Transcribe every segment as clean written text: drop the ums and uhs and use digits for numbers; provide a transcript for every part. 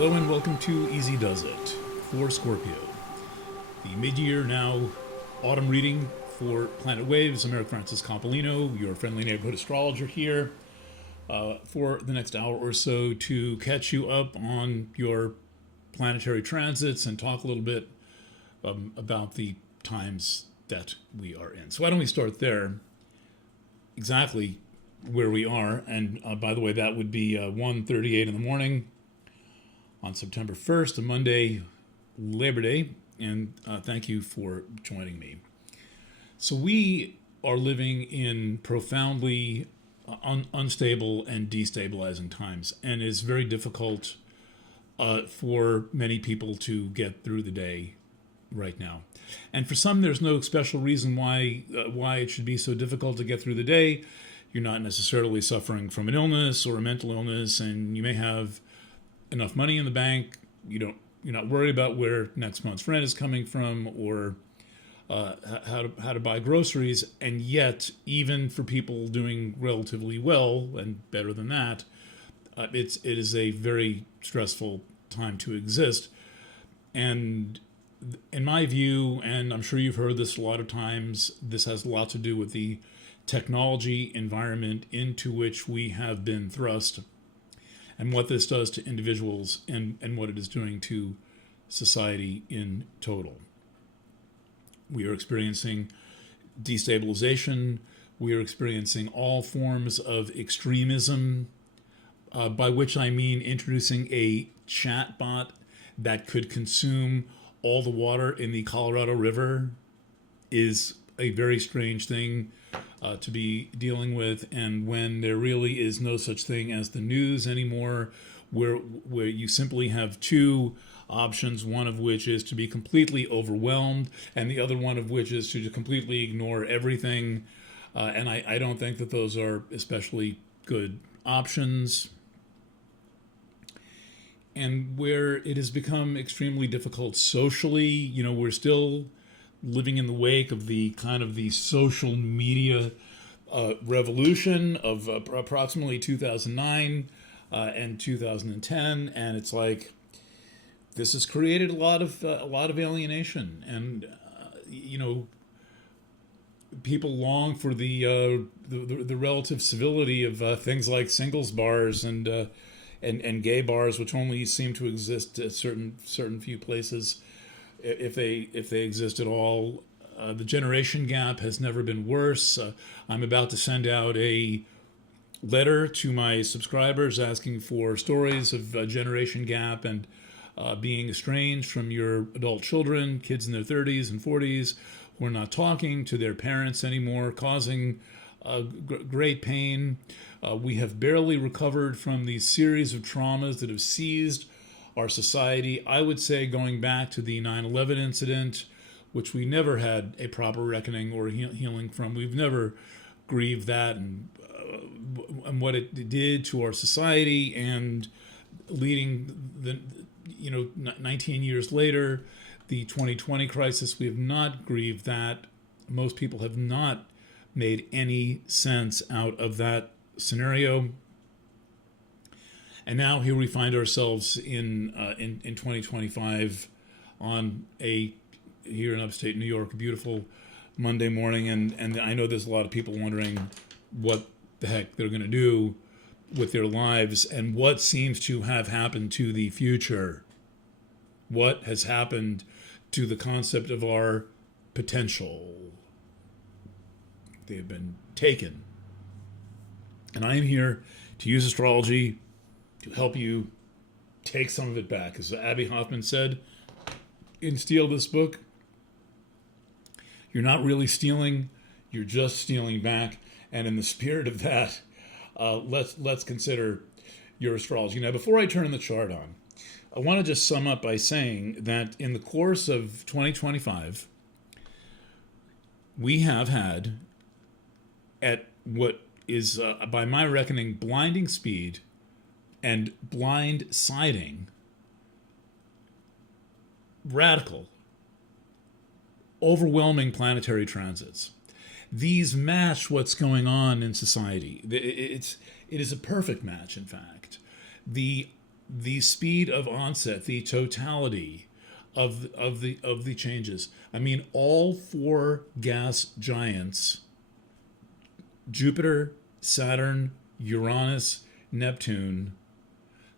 Hello and welcome to Easy Does It for Scorpio. The mid-year now autumn reading for Planet Waves. I'm Eric Francis Coppolino, your friendly neighborhood astrologer here for the next hour or so to catch you up on your planetary transits and talk a little bit about the times that we are in. So why don't we start there? Exactly where we are, and by the way, that would be 1:38 in the morning on September 1st, a Monday, Labor Day, and thank you for joining me. So we are living in profoundly unstable and destabilizing times, and it's very difficult for many people to get through the day right now. And for some, there's no special reason why it should be so difficult to get through the day. You're not necessarily suffering from an illness or a mental illness, and you may have enough money in the bank. You're not worried about where next month's rent is coming from or how to buy groceries. And yet, even for people doing relatively well and better than that, it is a very stressful time to exist. And in my view, and I'm sure you've heard this a lot of times, this has a lot to do with the technology environment into which we have been thrust, and what this does to individuals and what it is doing to society in total. We are experiencing destabilization. We are experiencing all forms of extremism, by which I mean introducing a chatbot that could consume all the water in the Colorado River is a very strange thing to be dealing with, and when there really is no such thing as the news anymore, where you simply have two options, one of which is to be completely overwhelmed, and the other one of which is to completely ignore everything. And I don't think that those are especially good options. And where it has become extremely difficult socially, we're still living in the wake of the kind of the social media revolution of approximately 2009 and 2010, and it's like this has created a lot of alienation, and people long for the relative civility of things like singles bars and gay bars, which only seem to exist at certain few places, if they exist at all. The generation gap has never been worse. I'm about to send out a letter to my subscribers asking for stories of generation gap and being estranged from your adult children, kids in their 30s and 40s who are not talking to their parents anymore, causing great pain. We have barely recovered from these series of traumas that have seized our society, I would say, going back to the 9/11 incident, which we never had a proper reckoning or healing from. We've never grieved that and what it did to our society, and leading 19 years later, the 2020 crisis. We have not grieved that. Most people have not made any sense out of that scenario. And now here we find ourselves in 2025 on here in upstate New York, a beautiful Monday morning, and I know there's a lot of people wondering what the heck they're going to do with their lives and what seems to have happened to the future. What has happened to the concept of our potential? They have been taken. And I am here to use astrology to help you take some of it back. As Abby Hoffman said in Steal This Book, you're not really stealing, you're just stealing back. And in the spirit of that, let's consider your astrology. Now, before I turn the chart on, I want to just sum up by saying that in the course of 2025, we have had, at what is, by my reckoning, blinding speed and blindsiding, radical, overwhelming planetary transits. These match what's going on in society. It is a perfect match, in fact. The the speed of onset, the totality of the changes. I mean, all four gas giants, Jupiter, Saturn, Uranus, Neptune,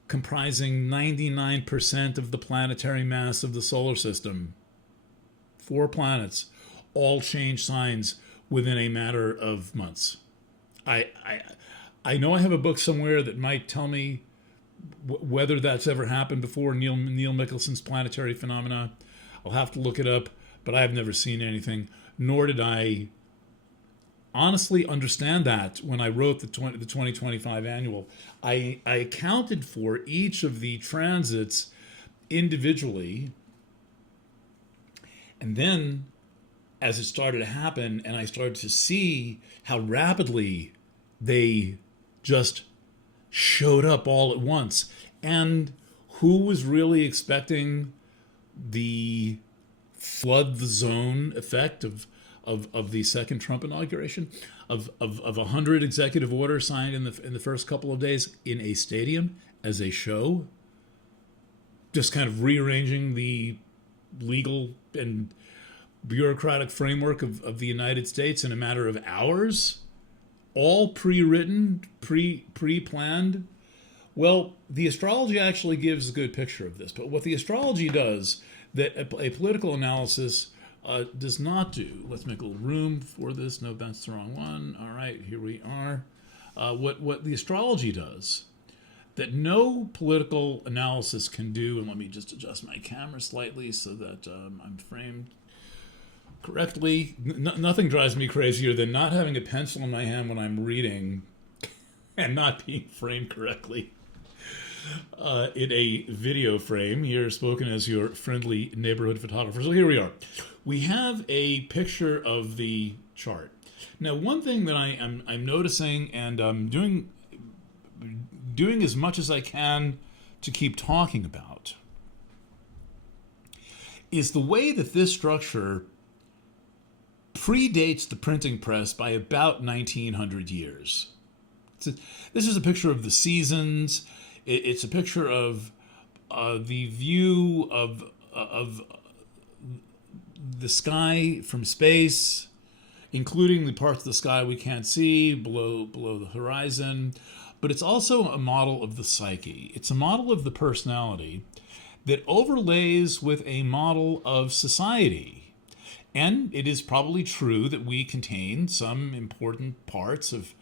comprising 99% of the planetary mass of the solar system. Four planets all change signs within a matter of months. I I, I know I have a book somewhere that might tell me whether that's ever happened before. Neil Mickelson's planetary phenomena. I'll have to look it up, but I have never seen anything. Nor did I honestly understand that when I wrote the 2025 annual. I accounted for each of the transits individually, and then as it started to happen and I started to see how rapidly they just showed up all at once, and who was really expecting the flood the zone effect of the second Trump inauguration, of 100 executive orders signed in the first couple of days in a stadium as a show, just kind of rearranging the legal and bureaucratic framework of the United States in a matter of hours, all pre-written, pre-planned. Well, the astrology actually gives a good picture of this, but what the astrology does that a political analysis does not do. Let's make a little room for this. No, that's the wrong one. All right, here we are. What the astrology does that no political analysis can do, and let me just adjust my camera slightly so that I'm framed correctly. Nothing drives me crazier than not having a pencil in my hand when I'm reading and not being framed correctly. In a video frame here, spoken as your friendly neighborhood photographer. So here we are. We have a picture of the chart. Now, one thing that I'm noticing, and I'm doing as much as I can to keep talking about, is the way that this structure predates the printing press by about 1900 years. This is a picture of the seasons. It's a picture of the view of the sky from space, including the parts of the sky we can't see below the horizon. But it's also a model of the psyche. It's a model of the personality that overlays with a model of society. And it is probably true that we contain some important parts of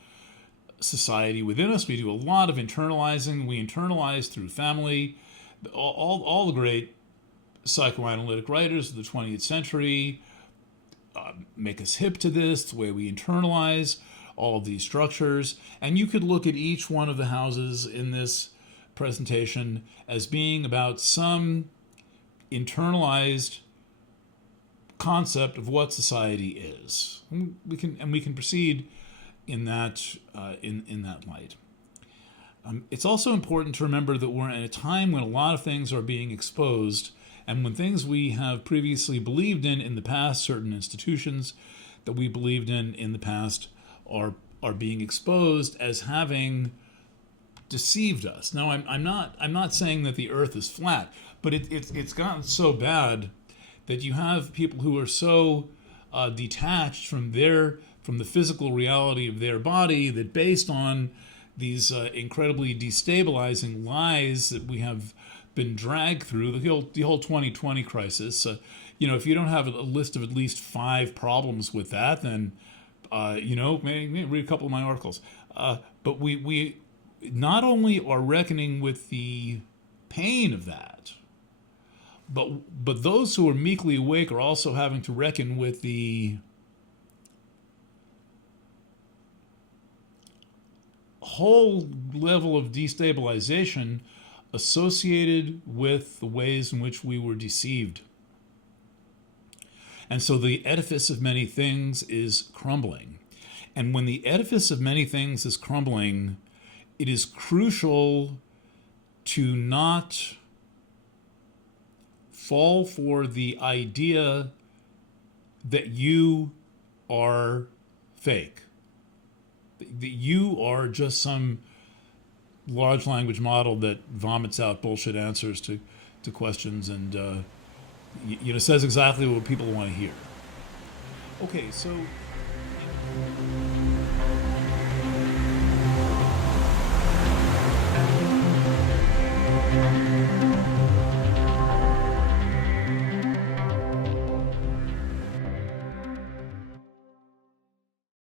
society within us. We do a lot of internalizing. We internalize through family. All the great psychoanalytic writers of the 20th century make us hip to this, the way we internalize all of these structures. And you could look at each one of the houses in this presentation as being about some internalized concept of what society is. We can proceed in that light. It's also important to remember that we're in a time when a lot of things are being exposed, and when things we have previously believed in the past, certain institutions that we believed in the past, are being exposed as having deceived us. Now, I'm not saying that the Earth is flat, but it's gotten so bad that you have people who are so detached from the physical reality of their body that, based on these incredibly destabilizing lies that we have been dragged through, the whole 2020 crisis, if you don't have a list of at least 5 problems with that, then maybe read a couple of my articles. But we not only are reckoning with the pain of that, but those who are meekly awake are also having to reckon with the whole level of destabilization associated with the ways in which we were deceived. And so the edifice of many things is crumbling. And when the edifice of many things is crumbling, it is crucial to not fall for the idea that you are fake, that you are just some large language model that vomits out bullshit answers to questions and says exactly what people want to hear. Okay, so